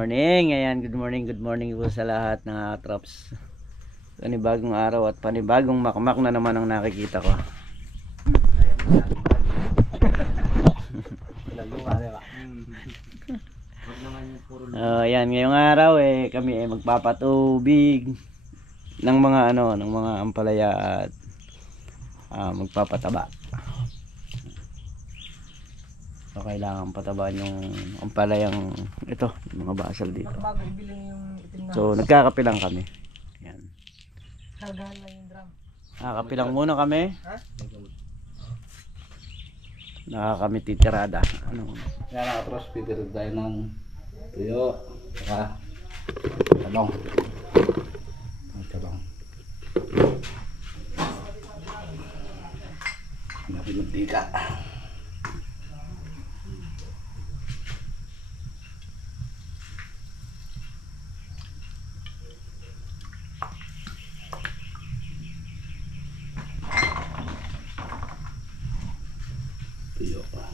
morning. Ayan, good morning po sa lahat ng trops. Panibagong araw at panibagong makmak na naman ang nakikita ko. Ayan, ngayong araw kami magpapatubig ng mga ng mga ampalaya at magpapataba. So kailangan patabaan yung ampalayang ito, mga basal dito. So nagkakapilang kami. Ayan. Nakakapilang muna kami. Nakakami titirada. Ano? Yan ang atros, pitirad tayo ng tuyo. Saka talong. Talong. Napimuntika. Tuyo pa.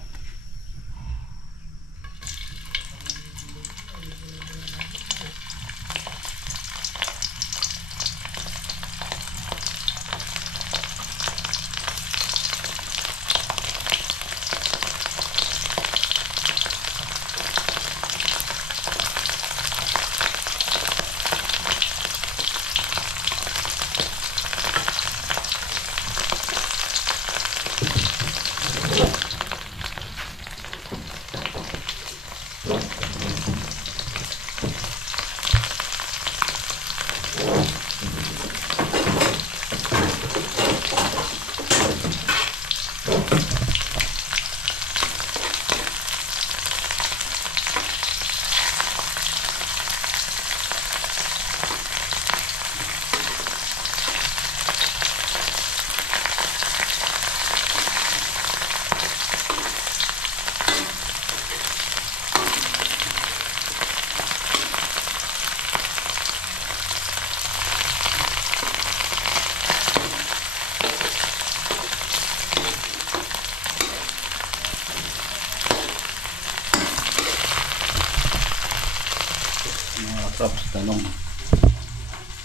Tapos talong.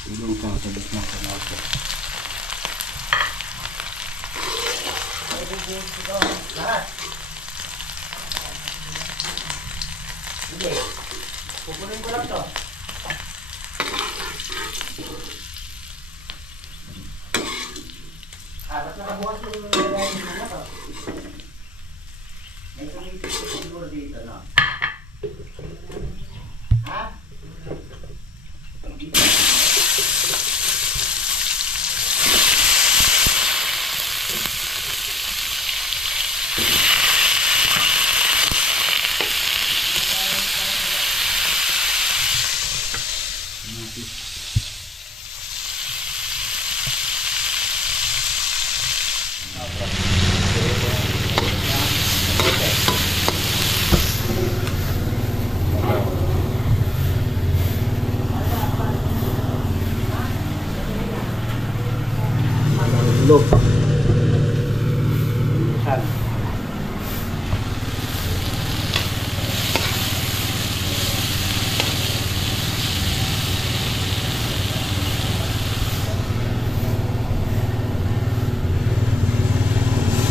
Tulong sa sabit ng kamato. Sige. Pupunin ko lang to. Ba't nakabukas mo yung nilagay mo to? May tumitis ko siguro dito, no? Ha? Log. Saan?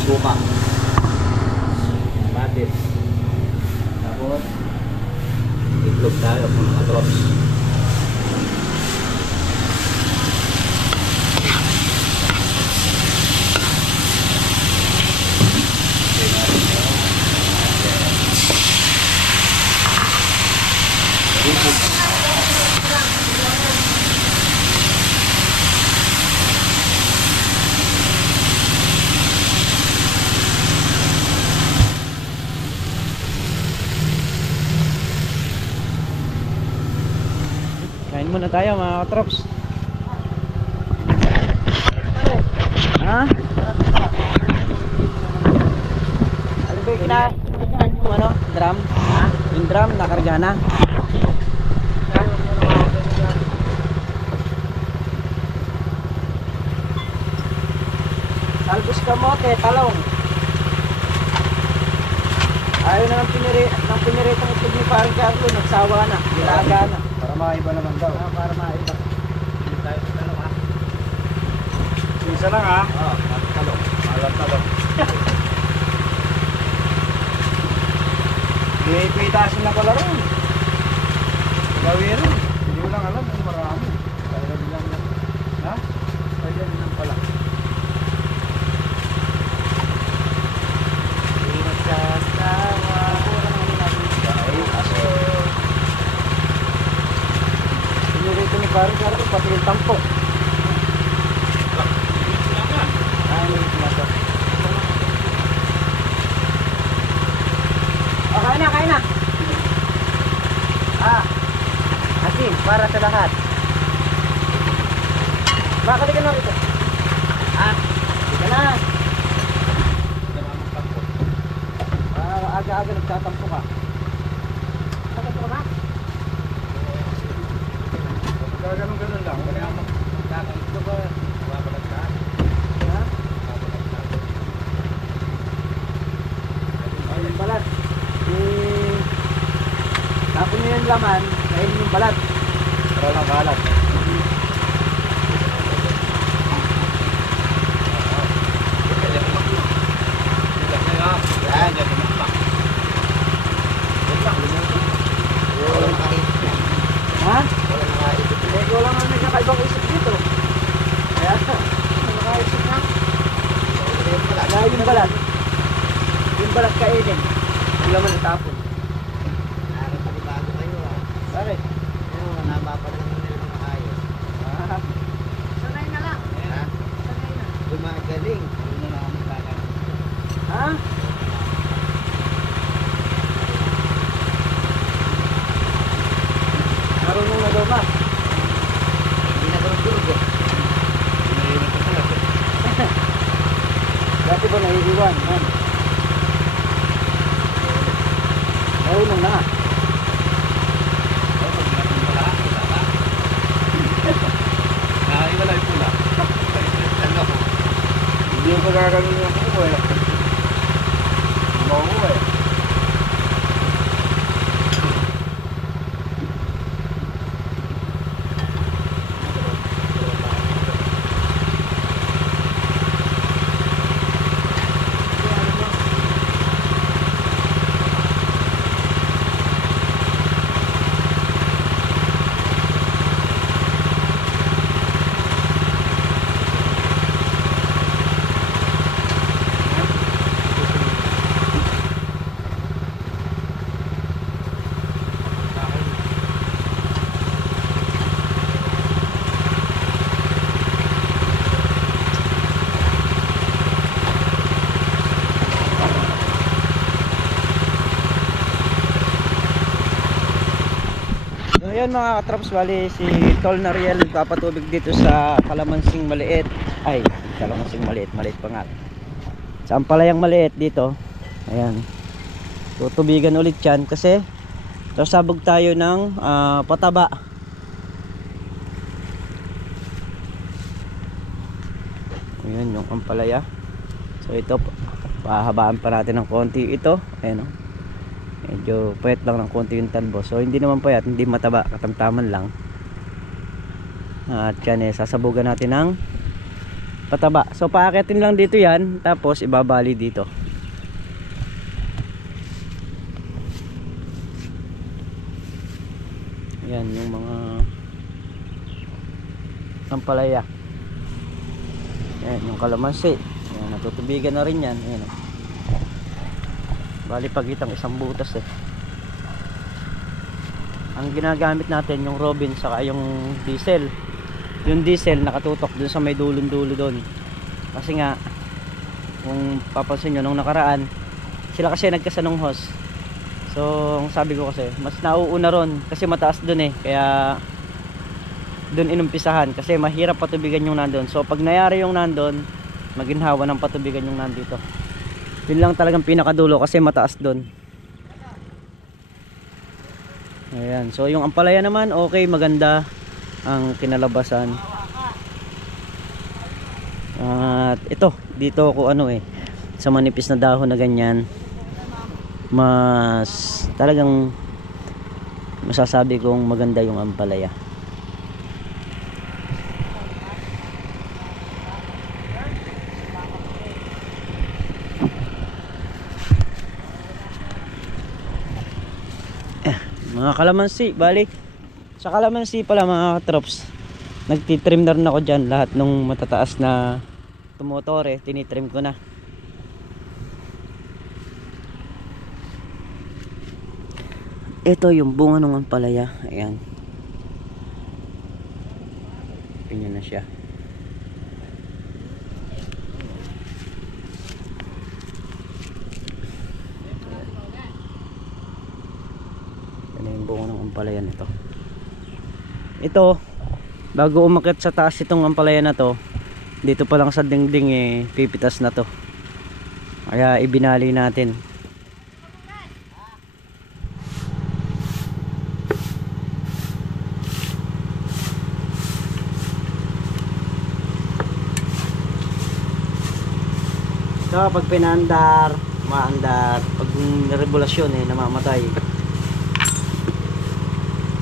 Suka. Batis. Tapos itlog tayo mga trops. Kain muna tayo mga katrops. Ha? Ano ba yung yung drum? Ha? Yung drum nakarga na. Talbos kamote, talong. Ayaw na ng piniritong itlog ni Parang Carlo, nagsawa na, gilaga na. Para maiba naman daw. Para maiba. Hindi tayo sa talong ha. Isa lang ha. Oo, talong. Malang talong. Ipitasin na pala rin. Gawin rin. Hindi mo lang alam kung marami. Kaya lang lang. Ha? Kaya lang pala. Hindi magsasawa. Pinirito ni Parang Carlo, pati yung tampo. Ay, na to. Oh, kain na. Asin, para sa lahat. Bakit ka na rito? Sige na. Aga-aga nagtatampo ka. Nagtatampo ka ba? Ganun lang. Kaya mo magkakalit ko ba? Wabalag ka. Ha? Ayun balat. Tapon nyo yung laman, kainin yung balat. Para lang kalat. Ha? Wala nga may kakaibang isip dito. Kaya, nakaisip na. Kaya yung balat. Yung balat kainin. Yung laman itapon. Nakakapanibago kayo Bakit? Pero napapalang nila mga ayos. Sanay na lang. Ha? Sanay na. Gumagaling. Hindi na lang kami kakaroon. Ha? Marunong na daw ba? Hindi na durog-durog eh. Dati ba naiiwan? Man. Marunong na. Wala yung pula. Hindi ko gagawin yung kuko eh. Maungo eh. Ayan mga katraps, bali si Tol Nariel nagpapatubig dito sa kalamansing maliit. Ay, kalamansing maliit pa nga. Sa ampalayang maliit dito. Ayan. Tutubigan ulit yan kasi sasabog tayo ng pataba. Ayan yung ampalaya. So ito, pahabaan pa natin ng konti ito. Ayan o. Medyo payat lang ng konti yung talbo. So hindi naman payat, hindi mataba, katamtaman lang. At yan sasabugan natin ng pataba. So paakitin lang dito yan, tapos ibabali dito. Yan yung mga ampalaya. Yan yung kalamansi. Yan, natutubigan na rin yan. Yan. Bali pagitang isang butas eh. Ang ginagamit natin yung Robin saka yung diesel. Yung diesel nakatutok dun sa may dulon-dulo doon. Kasi nga kung papansin nyo nung nakaraan, sila kasi nagkasanong hose. So ang sabi ko kasi mas nauuna ron kasi mataas dun eh. Kaya dun inumpisahan kasi mahirap patubigan yung nandun. So pag nayari yung nandun, maginhawa ng patubigan yung nandito. Yun lang talagang pinakadulo kasi mataas doon. Ayan, so yung ampalaya naman okay, maganda ang kinalabasan. At ito, dito ako sa manipis na dahon na ganyan. mas talagang masasabi kong maganda yung ampalaya. Mga kalamansi, bali sa kalamansi pala mga katrops, nagtitrim na rin ako dyan. Lahat nung matataas na tumotore, tinitrim ko na. Ito yung bunga ng ampalaya. Ayan, ganyan na siya. Yung bunga ng ampalaya nito. Ito, bago umakyat sa taas itong ampalaya na to, dito pa lang sa dingding pipitas na to. Kaya ibinali natin. So pag pinaandar, maandar, pag regulasyon namamatay.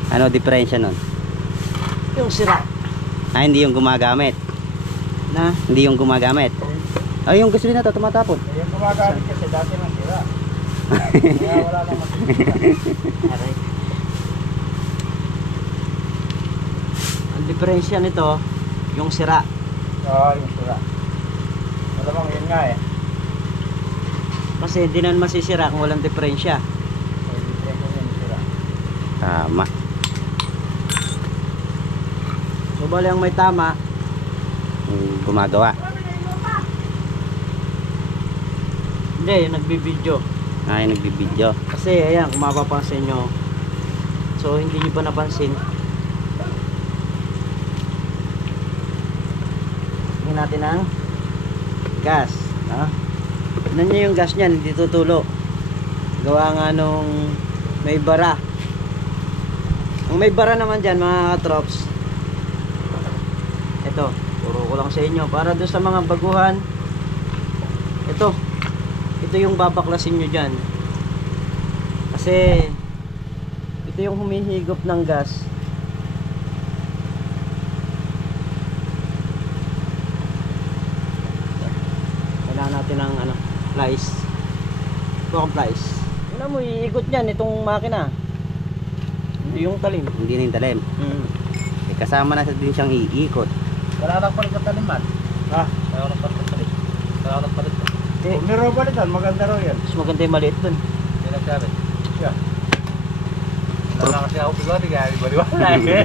Ano diferensya nun? Yung sira Hindi yung gumagamit. na Hindi yung gumagamit. Ay, yung gasolina to tumatapon. Yung gumagamit kasi dati ng sira. Kaya wala nang masisira. aray. Ang diferensya nito, yung sira. Oo, yung sira. Malamang yun nga eh. Kasi hindi naman masisira kung walang diferensya. May diferensya yun, yung sira. Tama. So bali ang may tama, Yung gumagawa. hindi, yung nagbibideo. Ay, nagbibideo. Kasi ayan, kung mapapansin nyo, so hindi nyo pa napansin, tingnan natin ang gas. Tignan nyo yung gas nyan, hindi tutulo. Gawa nga nung may bara. Ang may bara naman dyan mga katrops, ito, puro ko lang sa inyo para doon sa mga baguhan. Ito yung babaklasin nyo dyan, kasi ito yung humihigop ng gas. Kailangan natin ng plies. Ito ang plies. Tignan mo, iikot nyan itong makina, hindi yung talim. Hindi na yung talim. Kasama na sa din siyang iikot. Wala nang palit ng taliman. Ha? Wala nang palit ng talim. Wala nang palit. Kung meron pa rin, maganda raw yan. Mas maganda yung maliit dun. Yan ang sabi. Siya. Wala na kasi ako bigla, di kaya baliwala eh.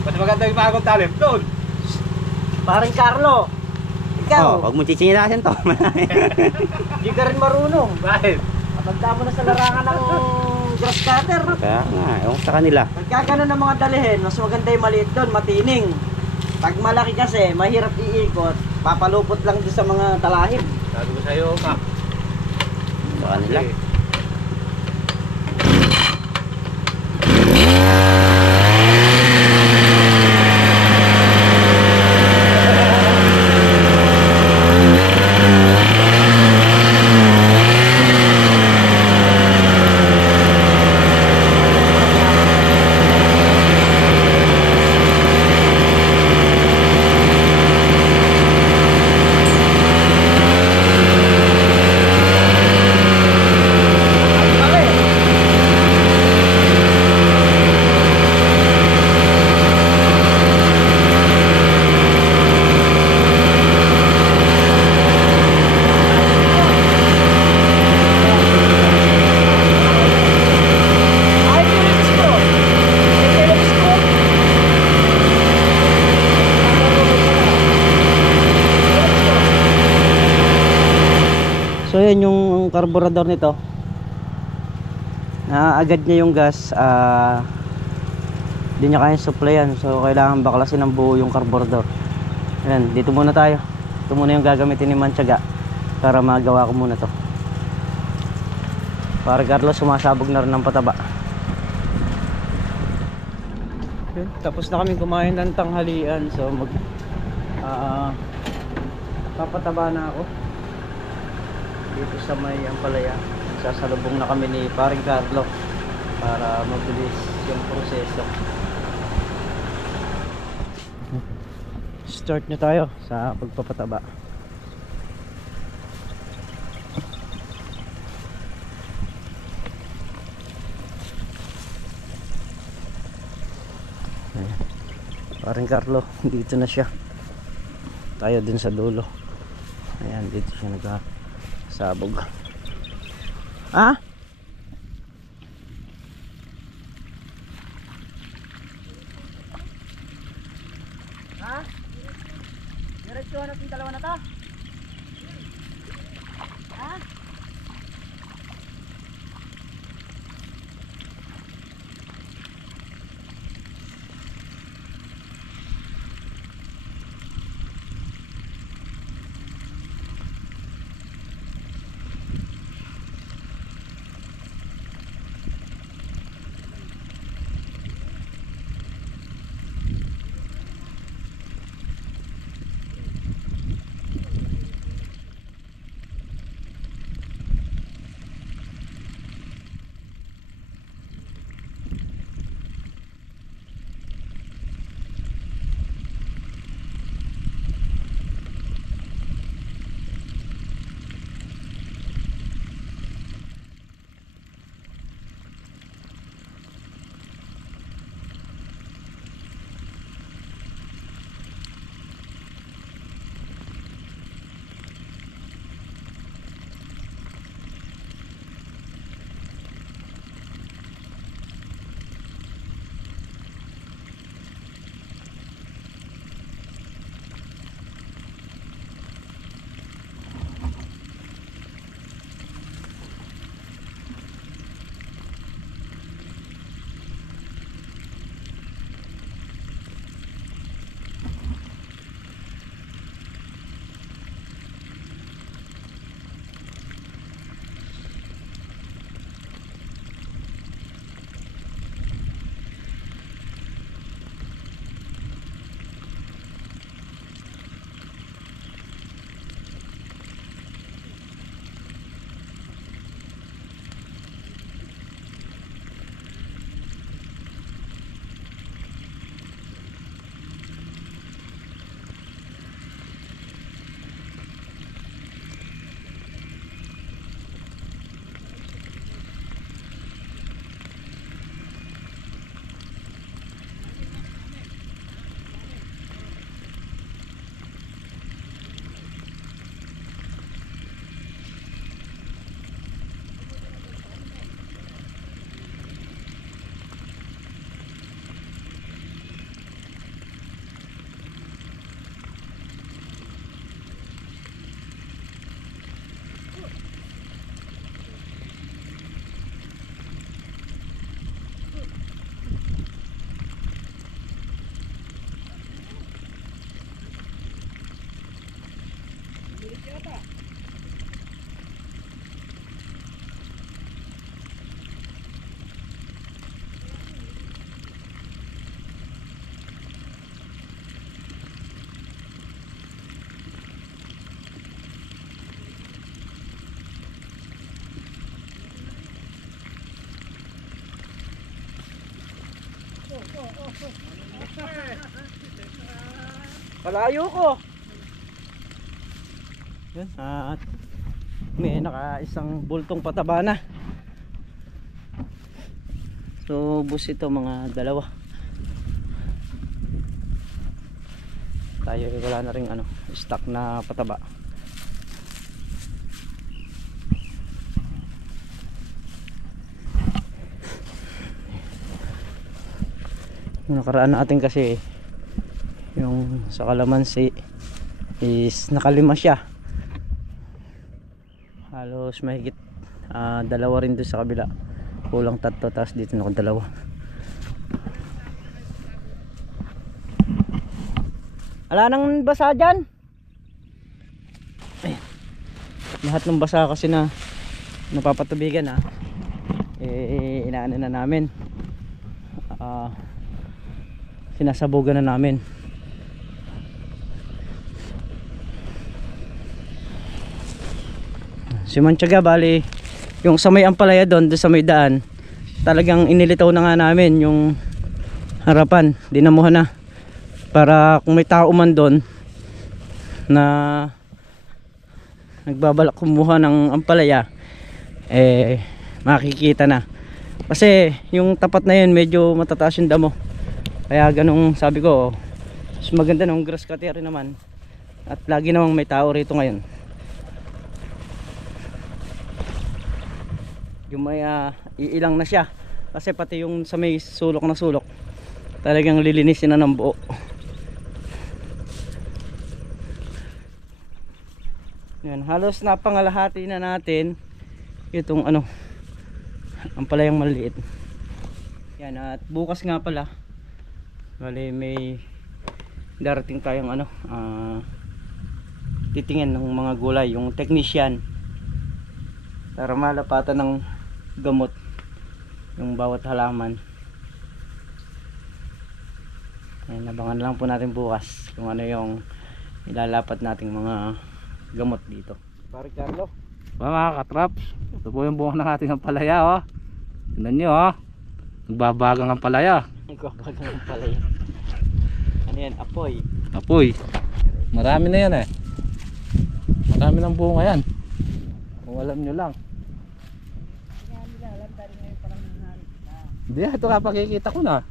Mas maganda yung bagong talim. Doon! Parang Carlo, ikaw, Huwag mo chichinasin to. di ka rin marunong. Bakit? Matanda mo na sa larangan ng grass cutter. Kaya nga, ewan sa kanila. Pagka ganun ang mga dalihin, mas maganda yung maliit doon, matining. Pag malaki kasi, mahirap iikot, papalupot lang doon sa mga talahib. Sabi ko sa'yo, Mac. Sa kanila. So yan yung carburetor nito. Agad niya yung gas, hindi niya kayang supplyan. So kailangan baklasin ng buo yung carburetor. Ayan, dito muna tayo. Ito muna yung gagamitin ni Mantiaga para magawa ko muna to. Para Carlos, sumasabog na rin ng pataba. Yun, tapos na kami kumain ng tanghalian. So papataba na ako dito sa may ampalaya. Sasalubong na kami ni Paring Carlo para mabilis yung proseso. Start nyo tayo sa pagpapataba. Paring Carlo, dito na siya. Tayo din sa dulo. Ayan, dito siya nagkasabog. Ah? Ha? Diretsuhan natin yung dalawa na to? Ha? Kalayo ko. Yun, at may isang bultong pataba na. So bus ito mga dalawa. Tayo wala na ring stock na pataba. Yung nakaraan natin kasi yung sa kalamansi is nakalima siya, halos mahigit dalawa rin doon sa kabila, kulang tatlo, tapos dito nakadalawa. Wala nang basa dyan. Ayan. Lahat ng basa kasi na napapatubigan inaano na namin, sinasabugan na namin. Si Manchaga bali yung sa may ampalaya doon sa may daan, talagang inilitaw na nga namin yung harapan, dinamuhan na para kung may tao man doon na nagbabalak kumuha ng ampalaya, makikita na. Kasi yung tapat na yun medyo matataas yung damo, kaya ganung sabi ko, mas maganda ng grass cutter naman, at lagi namang may tao rito ngayon. Yung may iilang na siya, kasi pati yung sa may sulok na sulok talagang lilinisin na ng buo. Yan, halos napangalahati na natin itong ampalayang maliit. Yan, at bukas nga pala bali may darating tayong titingin ng mga gulay, yung technician, para malapatan ng gamot yung bawat halaman. Ayan, abangan lang po natin bukas kung ano yung ilalapat nating mga gamot dito. Pare Carlo, Mga katraps, ito po yung buong ng ating ampalaya, oh. Tignan nyo, oh. Nagbabagang ampalaya. nagbabagang ang palaya. Ano yan? Apoy. Apoy. Marami na yan, eh. Marami ng bunga yan. Kung alam nyo lang. Hindi, ito nga pakikita ko na.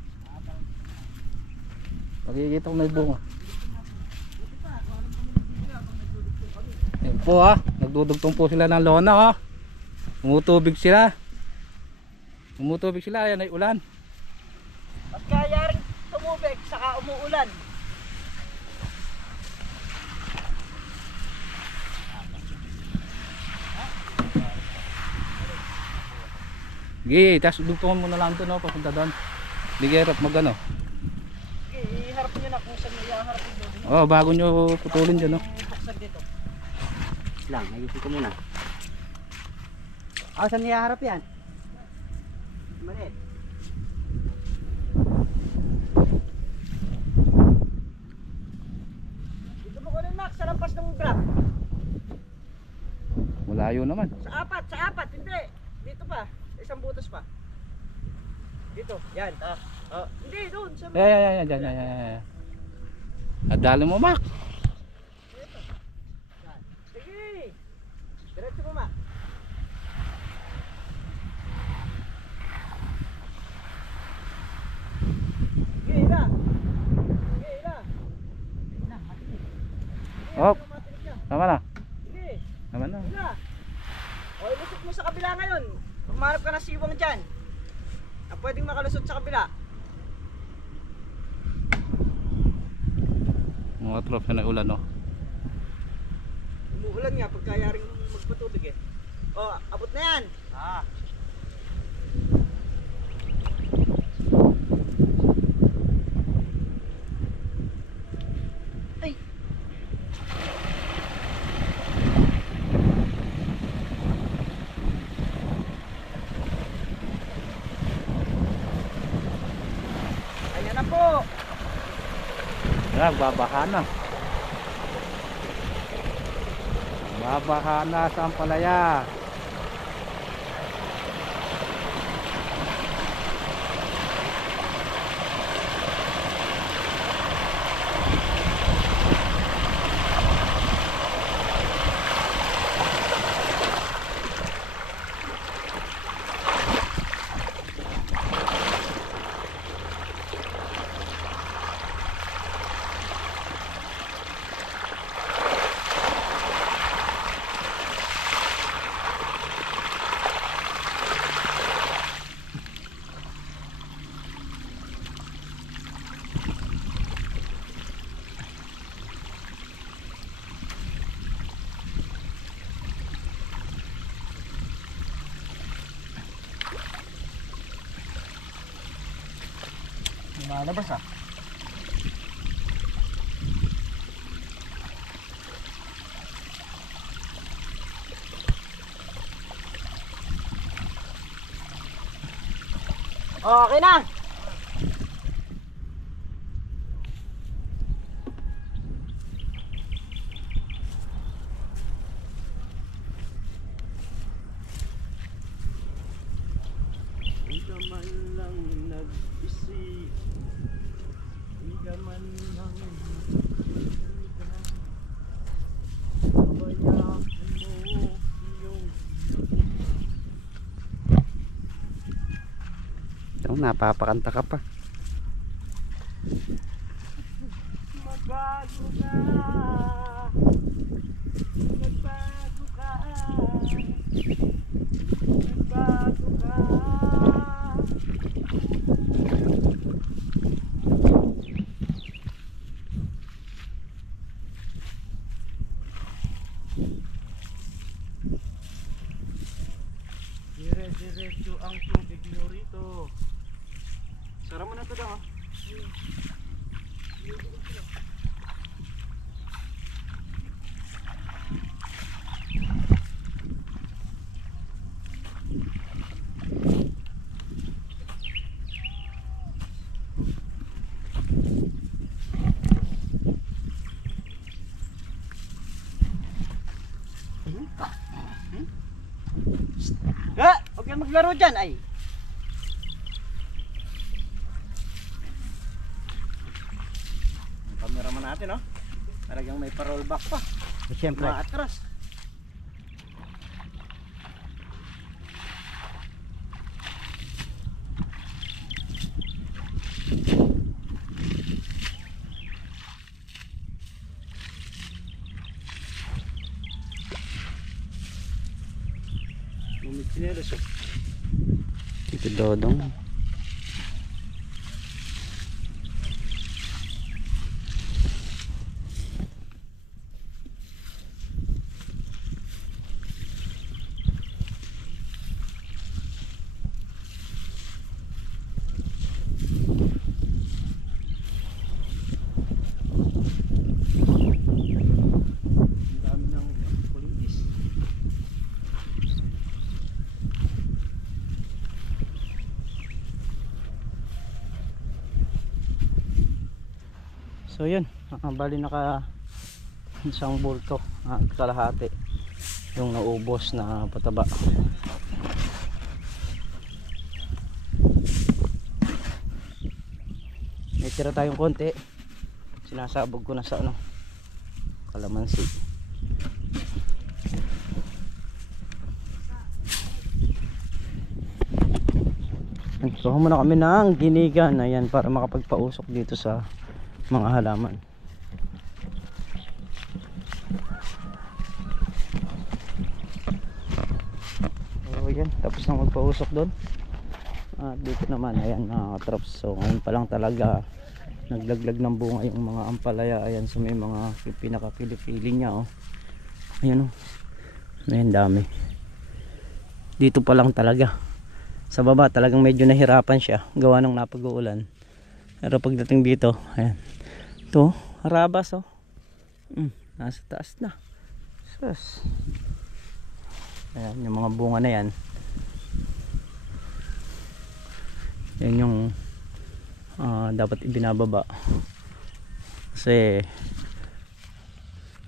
Pakikita ko na yung bunga. Yan po, nagdudugtong po sila ng lona, umutubig sila. Umutubig sila, yan ay ulan. At kaya rin tumubig saka umuulan. Sige, tapos dugtungan mo na lang doon, papunta doon. Hindi hirap magano. Okay, iharap nyo na kung saan nyo iharapin doon. Oh, bago nyo putulin dyan, no. Buksan dito. Lang, ayusin ko muna. Saan niyaharap yan? Maliit. Dito mo kunin, Max, sa lampas ng grab. Malayo naman. Sa apat, hindi. Dito pa, isang butas pa. Dito, yan. Hindi, doon. Sa Yan. Adalo mo, Mac. Sige. Diretso mo, Max. Sige, ila. Oh, tama na. Sige. Tama na. Ila. O, ilusot mo sa kabila ngayon. Pumarap ka na siwang dyan. Pwedeng makalusot sa kabila. Mga tropa na ulan, no. Umuulan nga pagkayaring magpatubig eh. O, abot na yan. Ay. Ayan na po. Babaha na. Babaha na sa ampalaya. Lumalabas ah. Okay na. lang nag-isip, di ka man lang pabayaan mo iyong Ito, napapakanta ka pa. magbago ka, nagbago ka, nagbago ka. Dire-diretso ang tubig nyo rito. Sara mo na ito daw. Huwag kang maglaro dyan ay. Cameraman natin oh. Talagang may parol back pa. Siyempre. Maatras. Bumitsinelos oh. Tito Dodong. Ang dami ng kulitis. So yun, bali naka isang bulto at kalahati yung naubos na pataba. May tira tayong konti, sinasabog ko na sa ano, kalamansi. Nagsuha muna kami ng ginigan, ayan, para makapagpausok dito sa mga halaman. So yan, tapos na magpausok doon. At dito naman, ayan mga katrops. So ngayon pa lang talaga naglaglag ng bunga yung mga ampalaya. Ayan, so may mga pinakakili-fili niya oh. Ayan oh, ayan dami. Dito pa lang talaga. Sa baba talagang medyo nahirapan siya gawa ng napag-uulan. Pero pagdating dito, ayan, ito, harabas oh. Nasa taas na. Sus. Ayan, yung mga bunga na yan. Yan yung dapat ibinababa. Kasi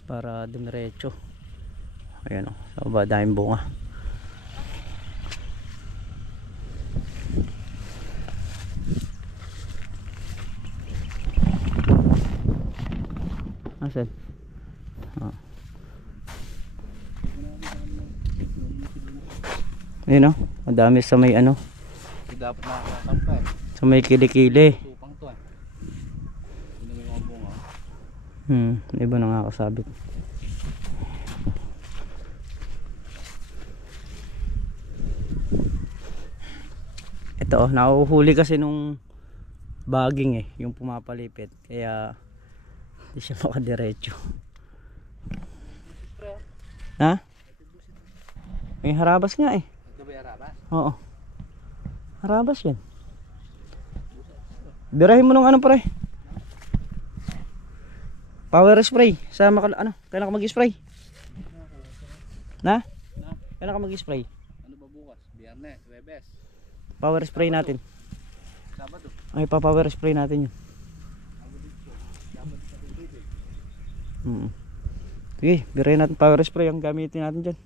para dumiretso. Ayan oh, sa baba daming bunga. Asan? Ayun oh, madami sa may ano. Dapat nakakatampa eh. Sa may kilikili. Supang to eh. Hindi may mga bunga. Iba na nakakasabit. Ito oh, nahuhuli kasi nung baging eh, yung pumapalipit. Kaya hindi siya makadiretso. Ha? May harabas nga eh. Ito ba yung harabas? Oo. Harabas yan. Birahin mo nung ano pare. Power spray. Sama ka ano? Kailan ka mag-spray? Na? Kailan ka mag-spray? Ano ba bukas? Biyernes, Webes. Power spray natin. Sabado. Ay, pa-power spray natin yun. Sige, birahin natin power spray ang gamitin natin dyan.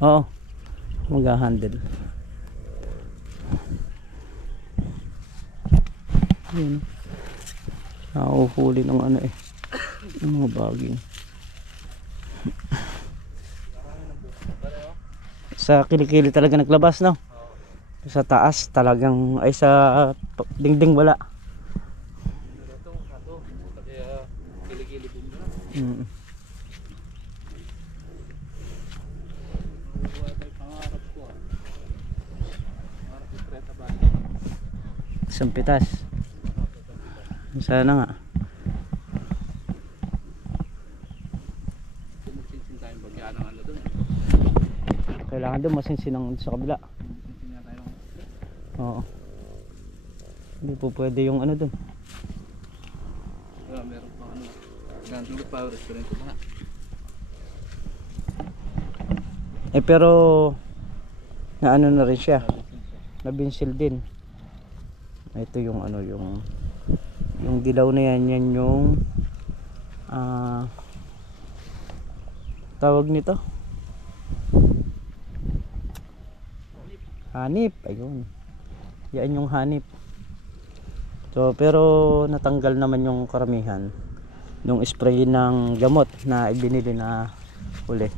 Oo, mag-handle. Ayun. Nakahuli ng ano eh. Yung mga baging. Sa kilikili talaga naglabas, no? Sa taas talagang, ay sa dingding wala. Mm. Isang pitas. Sana nga. Kailangan doon masinsinang sa kabila. Oo. Hindi po pwede yung ano doon. Meron pa ano. Gantong power restaurant ko na. Eh pero na ano na rin siya. Nabinsil din. Ito yung ano yung dilaw na yan yung tawag nito. Hanip, ayun. Yan yung hanip. So pero natanggal naman yung karamihan yung spray ng gamot na ibinili na uli.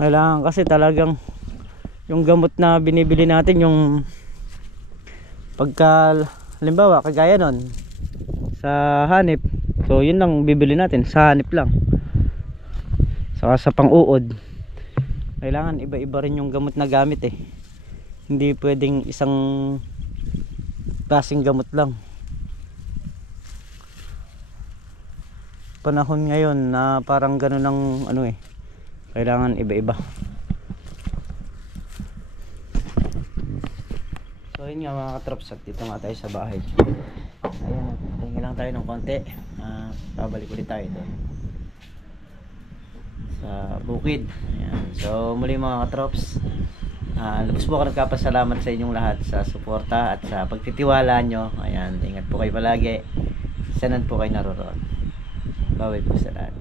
Kailangan kasi talagang yung gamot na binibili natin yung pagka halimbawa kagaya nun sa hanip, so yun lang bibili natin sa hanip lang. Saka sa pang-uod kailangan iba-iba rin yung gamot na gamit eh. Hindi pwedeng isang klaseng gamot lang. Panahon ngayon na parang gano'n ng ano eh, kailangan iba-iba. So yun nga mga katrops, at dito nga tayo sa bahay. Ayan, tingin lang tayo ng konti. Babalik ulit tayo doon sa bukid. Ayan. So muli mga katrops, lubos po ako nagkapasalamat sa inyong lahat sa suporta at sa pagtitiwala nyo. Ayan, ingat po kayo palagi. Sanan po kayo naroroon. Bawal po sa lahat.